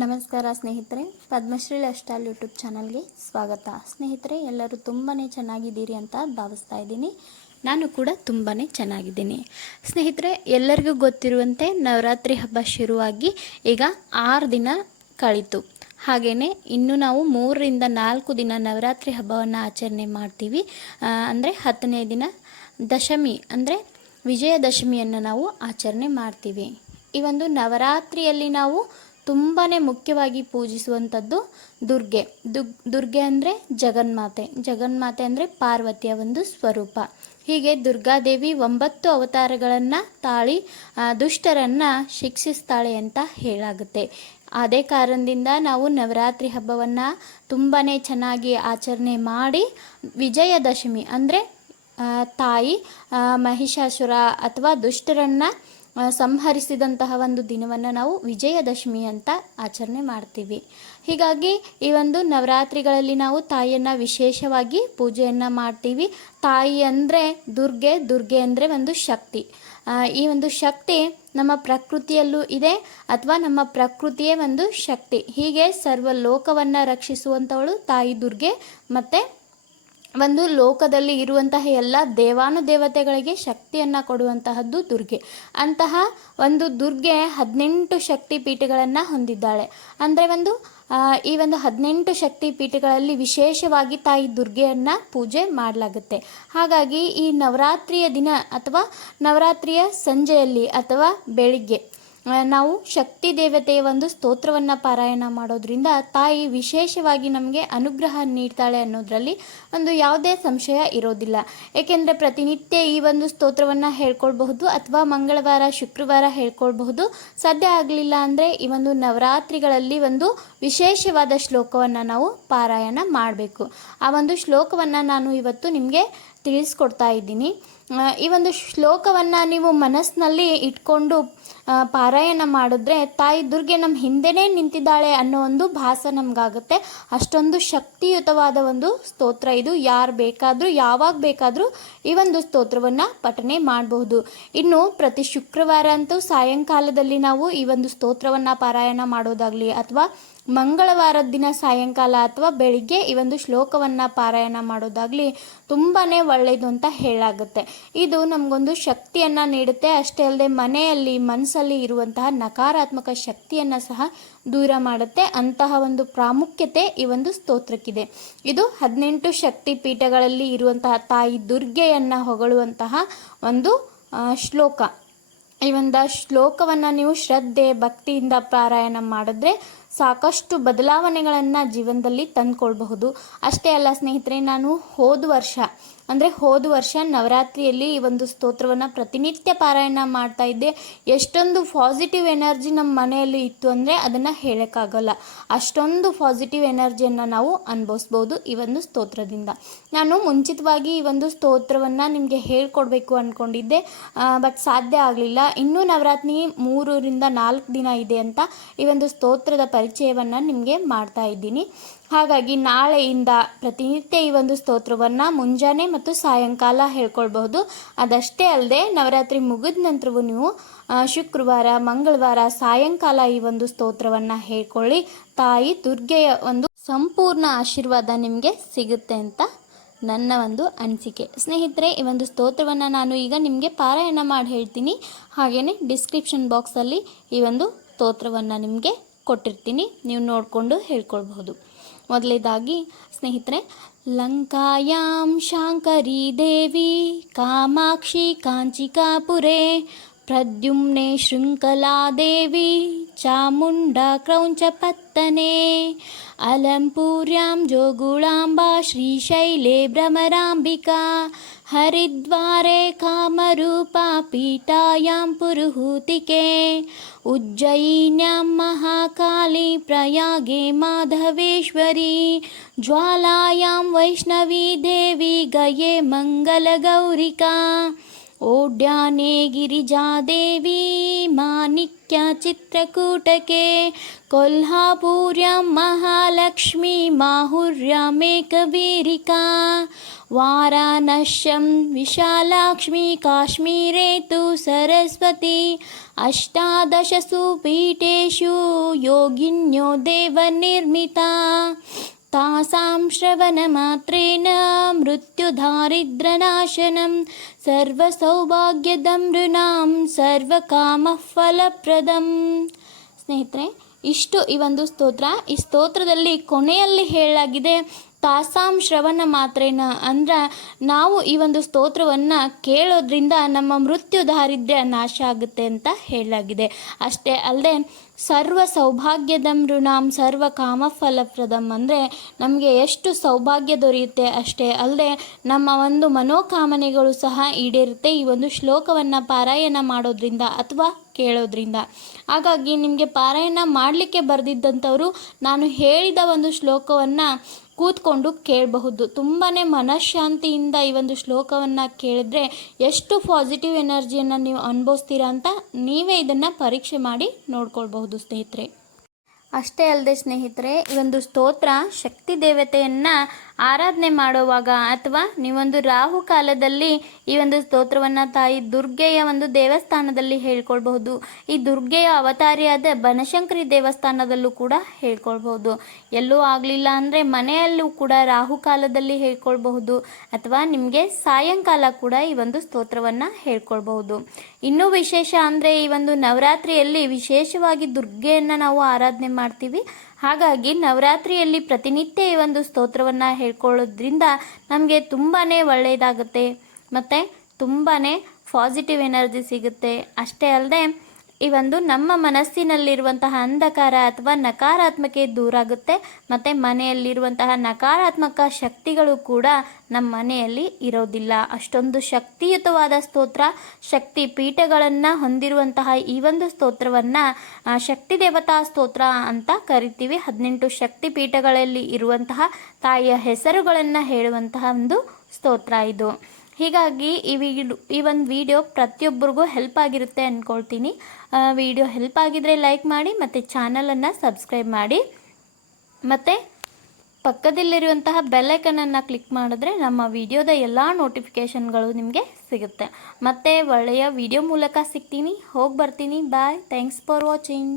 ನಮಸ್ಕಾರ ಸ್ನೇಹಿತರೆ, Padmashri life style YouTube ಚಾನಲ್ಗೆ ಸ್ವಾಗತ. ಸ್ನೇಹಿತರೆ, ಎಲ್ಲರೂ ತುಂಬಾ ಚೆನ್ನಾಗಿದ್ದೀರಿ ಅಂತ ಭಾವಿಸ್ತಾ ಇದ್ದೀನಿ. ನಾನು ಕೂಡ ತುಂಬಾ ಚೆನ್ನಾಗಿದ್ದೀನಿ. ಸ್ನೇಹಿತರೆ, ಎಲ್ಲರಿಗೂ ಗೊತ್ತಿರುವಂತೆ ನವರಾತ್ರಿ ಹಬ್ಬ ಶುರುವಾಗಿ ಈಗ ಆರು ದಿನ ಕಳೀತು. ಹಾಗೆಯೇ ಇನ್ನು ನಾವು ಮೂರರಿಂದ ನಾಲ್ಕು ದಿನ ನವರಾತ್ರಿ ಹಬ್ಬವನ್ನು ಆಚರಣೆ ಮಾಡ್ತೀವಿ. ಅಂದರೆ ಹತ್ತನೇ ದಿನ ದಶಮಿ, ಅಂದರೆ ವಿಜಯದಶಮಿಯನ್ನು ನಾವು ಆಚರಣೆ ಮಾಡ್ತೀವಿ. ಈ ಒಂದು ನವರಾತ್ರಿಯಲ್ಲಿ ನಾವು ತುಂಬಾ ಮುಖ್ಯವಾಗಿ ಪೂಜಿಸುವಂಥದ್ದು ದುರ್ಗೆ. ದುಗ್, ದುರ್ಗೆ ಅಂದರೆ ಜಗನ್ಮಾತೆ. ಜಗನ್ಮಾತೆ ಅಂದರೆ ಪಾರ್ವತಿಯ ಒಂದು ಸ್ವರೂಪ. ಹೀಗೆ ದುರ್ಗಾದೇವಿ ಒಂಬತ್ತು ಅವತಾರಗಳನ್ನು ತಾಳಿ ದುಷ್ಟರನ್ನು ಶಿಕ್ಷಿಸ್ತಾಳೆ ಅಂತ ಹೇಳಾಗುತ್ತೆ. ಅದೇ ಕಾರಣದಿಂದ ನಾವು ನವರಾತ್ರಿ ಹಬ್ಬವನ್ನು ತುಂಬಾ ಚೆನ್ನಾಗಿ ಆಚರಣೆ ಮಾಡಿ ವಿಜಯದಶಮಿ ಅಂದರೆ ತಾಯಿ ಮಹಿಷಾಸುರ ಅಥವಾ ದುಷ್ಟರನ್ನು ಸಂಹರಿಸಿದಂತಹ ಒಂದು ದಿನವನ್ನು ನಾವು ವಿಜಯದಶಮಿ ಅಂತ ಆಚರಣೆ ಮಾಡ್ತೀವಿ. ಹೀಗಾಗಿ ಈ ಒಂದು ನವರಾತ್ರಿಗಳಲ್ಲಿ ನಾವು ತಾಯಿಯನ್ನು ವಿಶೇಷವಾಗಿ ಪೂಜೆಯನ್ನು ಮಾಡ್ತೀವಿ. ತಾಯಿ ಅಂದರೆ ದುರ್ಗೆ ದುರ್ಗೆ ಅಂದರೆ ಒಂದು ಶಕ್ತಿ. ಈ ಒಂದು ಶಕ್ತಿ ನಮ್ಮ ಪ್ರಕೃತಿಯಲ್ಲೂ ಇದೆ ಅಥವಾ ನಮ್ಮ ಪ್ರಕೃತಿಯೇ ಒಂದು ಶಕ್ತಿ. ಹೀಗೆ ಸರ್ವ ಲೋಕವನ್ನು ರಕ್ಷಿಸುವಂಥವಳು ತಾಯಿ ದುರ್ಗೆ ಮತ್ತು ಒಂದು ಲೋಕದಲ್ಲಿ ಇರುವಂತಹ ಎಲ್ಲ ದೇವಾನುದೇವತೆಗಳಿಗೆ ಶಕ್ತಿಯನ್ನು ಕೊಡುವಂತಹದ್ದು ದುರ್ಗೆ. ಅಂತಹ ಒಂದು ದುರ್ಗೆ ಹದಿನೆಂಟು ಶಕ್ತಿ ಪೀಠಗಳನ್ನು ಹೊಂದಿದ್ದಾಳೆ. ಅಂದರೆ ಒಂದು ಈ ಒಂದು ಹದಿನೆಂಟು ಶಕ್ತಿ ಪೀಠಗಳಲ್ಲಿ ವಿಶೇಷವಾಗಿ ತಾಯಿ ದುರ್ಗೆಯನ್ನು ಪೂಜೆ ಮಾಡಲಾಗುತ್ತೆ. ಹಾಗಾಗಿ ಈ ನವರಾತ್ರಿಯ ದಿನ ಅಥವಾ ನವರಾತ್ರಿಯ ಸಂಜೆಯಲ್ಲಿ ಅಥವಾ ಬೆಳಿಗ್ಗೆ ನಾವು ಶಕ್ತಿ ದೇವತೆಯ ಒಂದು ಸ್ತೋತ್ರವನ್ನು ಪಾರಾಯಣ ಮಾಡೋದ್ರಿಂದ ತಾಯಿ ವಿಶೇಷವಾಗಿ ನಮಗೆ ಅನುಗ್ರಹ ನೀಡ್ತಾಳೆ ಅನ್ನೋದರಲ್ಲಿ ಒಂದು ಯಾವುದೇ ಸಂಶಯ ಇರೋದಿಲ್ಲ. ಏಕೆಂದರೆ ಪ್ರತಿನಿತ್ಯ ಈ ಒಂದು ಸ್ತೋತ್ರವನ್ನು ಹೇಳ್ಕೊಳ್ಬಹುದು ಅಥವಾ ಮಂಗಳವಾರ, ಶುಕ್ರವಾರ ಹೇಳ್ಕೊಳ್ಬಹುದು. ಸಾಧ್ಯ ಆಗಲಿಲ್ಲ ಅಂದರೆ ಈ ಒಂದು ನವರಾತ್ರಿಗಳಲ್ಲಿ ಒಂದು ವಿಶೇಷವಾದ ಶ್ಲೋಕವನ್ನು ನಾವು ಪಾರಾಯಣ ಮಾಡಬೇಕು. ಆ ಒಂದು ಶ್ಲೋಕವನ್ನು ನಾನು ಇವತ್ತು ನಿಮಗೆ ತಿಳಿಸ್ಕೊಡ್ತಾ ಇದ್ದೀನಿ. ಈ ಒಂದು ಶ್ಲೋಕವನ್ನು ನೀವು ಮನಸ್ಸಿನಲ್ಲಿ ಇಟ್ಕೊಂಡು ಪಾರಾಯಣ ಮಾಡಿದ್ರೆ ತಾಯಿ ದುರ್ಗೆ ನಮ್ಮ ಹಿಂದೆನೇ ನಿಂತಿದ್ದಾಳೆ ಅನ್ನೋ ಒಂದು ಭಾಸ ನಮಗಾಗುತ್ತೆ. ಅಷ್ಟೊಂದು ಶಕ್ತಿಯುತವಾದ ಒಂದು ಸ್ತೋತ್ರ ಇದು. ಯಾರು ಬೇಕಾದರೂ, ಯಾವಾಗ ಬೇಕಾದರೂ ಈ ಒಂದು ಸ್ತೋತ್ರವನ್ನು ಪಠನೆ ಮಾಡಬಹುದು. ಇನ್ನು ಪ್ರತಿ ಶುಕ್ರವಾರ ಅಂತೂ ಸಾಯಂಕಾಲದಲ್ಲಿ ನಾವು ಈ ಒಂದು ಸ್ತೋತ್ರವನ್ನು ಪಾರಾಯಣ ಮಾಡೋದಾಗಲಿ ಅಥವಾ ಮಂಗಳವಾರದ ದಿನ ಸಾಯಂಕಾಲ ಅಥವಾ ಬೆಳಿಗ್ಗೆ ಈ ಒಂದು ಶ್ಲೋಕವನ್ನು ಪಾರಾಯಣ ಮಾಡೋದಾಗಲಿ ತುಂಬಾ ಒಳ್ಳೆಯದು ಅಂತ ಹೇಳಾಗುತ್ತೆ. ಇದು ನಮಗೊಂದು ಶಕ್ತಿಯನ್ನು ನೀಡುತ್ತೆ. ಅಷ್ಟೇ ಅಲ್ಲದೆ ಮನೆಯಲ್ಲಿ ಮನಸ್ಸಲ್ಲಿ ಇರುವಂತಹ ನಕಾರಾತ್ಮಕ ಶಕ್ತಿಯನ್ನು ಸಹ ದೂರ ಮಾಡುತ್ತೆ. ಅಂತಹ ಒಂದು ಪ್ರಾಮುಖ್ಯತೆ ಈ ಒಂದು ಸ್ತೋತ್ರಕ್ಕಿದೆ. ಇದು ಹದಿನೆಂಟು ಶಕ್ತಿ ಪೀಠಗಳಲ್ಲಿ ಇರುವಂತಹ ತಾಯಿ ದುರ್ಗೆಯನ್ನು ಹೊಗಳುವಂತಹ ಒಂದು ಶ್ಲೋಕ. ಈ ಒಂದು ಶ್ಲೋಕವನ್ನು ನೀವು ಶ್ರದ್ಧೆ, ಭಕ್ತಿಯಿಂದ ಪಾರಾಯಣ ಮಾಡಿದ್ರೆ ಸಾಕಷ್ಟು ಬದಲಾವಣೆಗಳನ್ನು ಜೀವನದಲ್ಲಿ ತಂದುಕೊಳ್ಬಹುದು. ಅಷ್ಟೇ ಅಲ್ಲ ಸ್ನೇಹಿತರೆ, ನಾನು ಹೋದ ವರ್ಷ, ಅಂದರೆ ಹೋದ ವರ್ಷ ನವರಾತ್ರಿಯಲ್ಲಿ ಈ ಒಂದು ಸ್ತೋತ್ರವನ್ನು ಪ್ರತಿನಿತ್ಯ ಪಾರಾಯಣ ಮಾಡ್ತಾ ಇದ್ದೆ. ಎಷ್ಟೊಂದು ಪಾಸಿಟಿವ್ ಎನರ್ಜಿ ನಮ್ಮ ಮನೆಯಲ್ಲಿ ಇತ್ತು ಅಂದರೆ ಅದನ್ನು ಹೇಳೋಕ್ಕಾಗಲ್ಲ. ಅಷ್ಟೊಂದು ಪಾಸಿಟಿವ್ ಎನರ್ಜಿಯನ್ನು ನಾವು ಅನುಭವಿಸ್ಬೋದು ಈ ಒಂದು ಸ್ತೋತ್ರದಿಂದ. ನಾನು ಮುಂಚಿತವಾಗಿ ಈ ಒಂದು ಸ್ತೋತ್ರವನ್ನು ನಿಮಗೆ ಹೇಳ್ಕೊಡ್ಬೇಕು ಅಂದ್ಕೊಂಡಿದ್ದೆ ಬಟ್ ಸಾಧ್ಯ ಆಗಲಿಲ್ಲ. ಇನ್ನೂ ನವರಾತ್ರಿ ಮೂರರಿಂದ ನಾಲ್ಕು ದಿನ ಇದೆ ಅಂತ ಈ ಒಂದು ಸ್ತೋತ್ರದ ಪರಿಚಯವನ್ನು ನಿಮಗೆ ಮಾಡ್ತಾ ಇದ್ದೀನಿ. ಹಾಗಾಗಿ ನಾಳೆಯಿಂದ ಪ್ರತಿನಿತ್ಯ ಈ ಒಂದು ಸ್ತೋತ್ರವನ್ನು ಮುಂಜಾನೆ ಮತ್ತು ಸಾಯಂಕಾಲ ಹೇಳ್ಕೊಳ್ಬಹುದು. ಅದಷ್ಟೇ ಅಲ್ಲದೆ ನವರಾತ್ರಿ ಮುಗಿದ ನಂತರವೂ ನೀವು ಶುಕ್ರವಾರ, ಮಂಗಳವಾರ ಸಾಯಂಕಾಲ ಈ ಒಂದು ಸ್ತೋತ್ರವನ್ನು ಹೇಳ್ಕೊಳ್ಳಿ. ತಾಯಿ ದುರ್ಗೆಯ ಒಂದು ಸಂಪೂರ್ಣ ಆಶೀರ್ವಾದ ನಿಮಗೆ ಸಿಗುತ್ತೆ ಅಂತ ನನ್ನ ಒಂದು ಅನಿಸಿಕೆ. ಸ್ನೇಹಿತರೆ, ಈ ಒಂದು ಸ್ತೋತ್ರವನ್ನು ನಾನು ಈಗ ನಿಮಗೆ ಪಾರಾಯಣ ಮಾಡಿ ಹೇಳ್ತೀನಿ. ಹಾಗೆಯೇ ಡಿಸ್ಕ್ರಿಪ್ಷನ್ ಬಾಕ್ಸಲ್ಲಿ ಈ ಒಂದು ಸ್ತೋತ್ರವನ್ನು ನಿಮಗೆ ಕೊಟ್ಟಿರ್ತೀನಿ. ನೀವು ನೋಡಿಕೊಂಡು ಹೇಳ್ಕೊಳ್ಬಹುದು. ಮೊದಲೇದಾಗಿ ಸ್ನೇಹಿತರೆ ಲಂಕಾಯಾಂ ಶಾಂಕರಿ ದೇವಿ ಕಾಮಾಕ್ಷಿ ಕಾಂಚಿಕಾಪುರೆ प्रद्युम्ने शृङ्खलादेवी चामुण्डा क्रौञ्चपत्तने अलम्पूर्यां जोगुळाम्बा श्रीशैले भ्रमराम्बिका हरिद्वारे कामरूपा पीठायां पुरुहूतिके उज्जयिन्यां महाकाली प्रयागे माधवेश्वरी ज्वालायां वैष्णवी देवी गये मङ्गलगौरिका ओड्याने गिरिजादेवी माणिक्यचित्रकूटके कोल्हापुर्यं महालक्ष्मी माहुर्यामेकवीरिका वाराणस्यं विशालाक्ष्मी काश्मीरे तु सरस्वती अष्टादशसु पीठेषु योगिन्यो देवनिर्मिता। तासां श्रवणमात्रेण मृत्युदारिद्र्यनाशनं ಸರ್ವಸೌಭಾಗ್ಯದಂ ನೃಣಾಂ ಸರ್ವಕಾಮ ಫಲಪ್ರದಂ ಸ್ನೇಹಿತರೆ ಇಷ್ಟು ಈ ಒಂದು ಸ್ತೋತ್ರ ಈ ಸ್ತೋತ್ರದಲ್ಲಿ ಕೊನೆಯಲ್ಲಿ ಹೇಳಲಾಗಿದೆ ತಾಸಾಂ ಶ್ರವಣ ಮಾತ್ರೇನ. ಅಂದ್ರೆ ನಾವು ಈ ಒಂದು ಸ್ತೋತ್ರವನ್ನು ಕೇಳೋದ್ರಿಂದ ನಮ್ಮ ಮೃತ್ಯು ದಾರಿದ್ರ್ಯ ನಾಶ ಆಗುತ್ತೆ ಅಂತ ಹೇಳಲಾಗಿದೆ. ಅಷ್ಟೇ ಅಲ್ಲದೆ ಸರ್ವ ಸೌಭಾಗ್ಯದಂ ಋಣಾಂ ಸರ್ವ ಕಾಮ ಫಲಪ್ರದಂ ಅಂದರೆ ನಮಗೆ ಎಷ್ಟು ಸೌಭಾಗ್ಯ ದೊರೆಯುತ್ತೆ ಅಷ್ಟೇ ಅಲ್ಲದೆ ನಮ್ಮ ಒಂದು ಮನೋಕಾಮನೆಗಳು ಸಹ ಈಡೇರುತ್ತೆ ಈ ಒಂದು ಶ್ಲೋಕವನ್ನು ಪಾರಾಯಣ ಮಾಡೋದ್ರಿಂದ ಅಥವಾ ಕೇಳೋದ್ರಿಂದ. ಹಾಗಾಗಿ ನಿಮಗೆ ಪಾರಾಯಣ ಮಾಡಲಿಕ್ಕೆ ಬರೆದಿದ್ದಂಥವರು ನಾನು ಹೇಳಿದ ಒಂದು ಶ್ಲೋಕವನ್ನು ಕೂತ್ಕೊಂಡು ಕೇಳಬಹುದು. ತುಂಬಾ ಮನಃಶಾಂತಿಯಿಂದ ಈ ಒಂದು ಶ್ಲೋಕವನ್ನು ಕೇಳಿದ್ರೆ ಎಷ್ಟು ಪಾಸಿಟಿವ್ ಎನರ್ಜಿಯನ್ನು ನೀವು ಅನುಭವಿಸ್ತೀರಾ ಅಂತ ನೀವೇ ಇದನ್ನು ಪರೀಕ್ಷೆ ಮಾಡಿ ನೋಡ್ಕೊಳ್ಬಹುದು, ಸ್ನೇಹಿತರೆ. ಅಷ್ಟೇ ಅಲ್ಲದೆ ಸ್ನೇಹಿತರೆ, ಈ ಒಂದು ಸ್ತೋತ್ರ ಶಕ್ತಿ ದೇವತೆಯನ್ನು ಆರಾಧನೆ ಮಾಡುವಾಗ ಅಥವಾ ನೀವೊಂದು ರಾಹು ಕಾಲದಲ್ಲಿ ಈ ಒಂದು ಸ್ತೋತ್ರವನ್ನು ತಾಯಿ ದುರ್ಗೆಯ ಒಂದು ದೇವಸ್ಥಾನದಲ್ಲಿ ಹೇಳ್ಕೊಳ್ಬಹುದು. ಈ ದುರ್ಗೆಯ ಅವತಾರಿಯಾದ ಬನಶಂಕರಿ ದೇವಸ್ಥಾನದಲ್ಲೂ ಕೂಡ ಹೇಳ್ಕೊಳ್ಬಹುದು. ಎಲ್ಲೂ ಆಗಲಿಲ್ಲ ಅಂದರೆ ಮನೆಯಲ್ಲೂ ಕೂಡ ರಾಹು ಕಾಲದಲ್ಲಿ ಹೇಳ್ಕೊಳ್ಬಹುದು ಅಥವಾ ನಿಮಗೆ ಸಾಯಂಕಾಲ ಕೂಡ ಈ ಒಂದು ಸ್ತೋತ್ರವನ್ನು ಹೇಳ್ಕೊಳ್ಬಹುದು. ಇನ್ನೂ ವಿಶೇಷ ಅಂದರೆ ಈ ಒಂದು ನವರಾತ್ರಿಯಲ್ಲಿ ವಿಶೇಷವಾಗಿ ದುರ್ಗೆಯನ್ನು ನಾವು ಆರಾಧನೆ ಮಾಡ್ತೀವಿ. ಹಾಗಾಗಿ ನವರಾತ್ರಿಯಲ್ಲಿ ಪ್ರತಿನಿತ್ಯ ಈ ಒಂದು ಸ್ತೋತ್ರವನ್ನು ಹೇಳ್ಕೊಳ್ಳೋದ್ರಿಂದ ನಮಗೆ ತುಂಬಾ ಒಳ್ಳೆಯದಾಗುತ್ತೆ ಮತ್ತು ತುಂಬಾ ಪಾಸಿಟಿವ್ ಎನರ್ಜಿ ಸಿಗುತ್ತೆ. ಅಷ್ಟೇ ಅಲ್ಲದೆ ಈ ಒಂದು ನಮ್ಮ ಮನಸ್ಸಿನಲ್ಲಿರುವಂತಹ ಅಂಧಕಾರ ಅಥವಾ ನಕಾರಾತ್ಮಕ ದೂರ ಆಗುತ್ತೆ ಮತ್ತು ಮನೆಯಲ್ಲಿರುವಂತಹ ನಕಾರಾತ್ಮಕ ಶಕ್ತಿಗಳು ಕೂಡ ನಮ್ಮ ಮನೆಯಲ್ಲಿ ಇರೋದಿಲ್ಲ. ಅಷ್ಟೊಂದು ಶಕ್ತಿಯುತವಾದ ಸ್ತೋತ್ರ, ಶಕ್ತಿ ಪೀಠಗಳನ್ನು ಹೊಂದಿರುವಂತಹ ಈ ಒಂದು ಸ್ತೋತ್ರವನ್ನು ಶಕ್ತಿ ದೇವತಾ ಸ್ತೋತ್ರ ಅಂತ ಕರಿತೀವಿ. ಹದಿನೆಂಟು ಶಕ್ತಿ ಪೀಠಗಳಲ್ಲಿ ಇರುವಂತಹ ತಾಯಿಯ ಹೆಸರುಗಳನ್ನು ಹೇಳುವಂತಹ ಒಂದು ಸ್ತೋತ್ರ ಇದು. ಹೀಗಾಗಿ ಈ ವಿಡಿಯೋ ಈ ಒಂದು ವಿಡಿಯೋ ಪ್ರತಿಯೊಬ್ಬರಿಗೂ ಹೆಲ್ಪ್ ಆಗಿರುತ್ತೆ ಅಂದ್ಕೊಳ್ತೀನಿ ವಿಡಿಯೋ ಹೆಲ್ಪ್ ಆಗಿದ್ರೆ ಲೈಕ್ ಮಾಡಿ, ಮತ್ತು ಚಾನಲನ್ನು ಸಬ್ಸ್ಕ್ರೈಬ್ ಮಾಡಿ. ಮತ್ತು ಪಕ್ಕದಲ್ಲಿರುವಂತಹ ಬೆಲ್ಲೈಕನನ್ನು ಕ್ಲಿಕ್ ಮಾಡಿದ್ರೆ ನಮ್ಮ ವಿಡಿಯೋದ ಎಲ್ಲ ನೋಟಿಫಿಕೇಷನ್ಗಳು ನಿಮಗೆ ಸಿಗುತ್ತೆ. ಮತ್ತು ಒಳ್ಳೆಯ ವಿಡಿಯೋ ಮೂಲಕ ಸಿಗ್ತೀನಿ. ಹೋಗಿ ಬರ್ತೀನಿ. Bye thanks for watching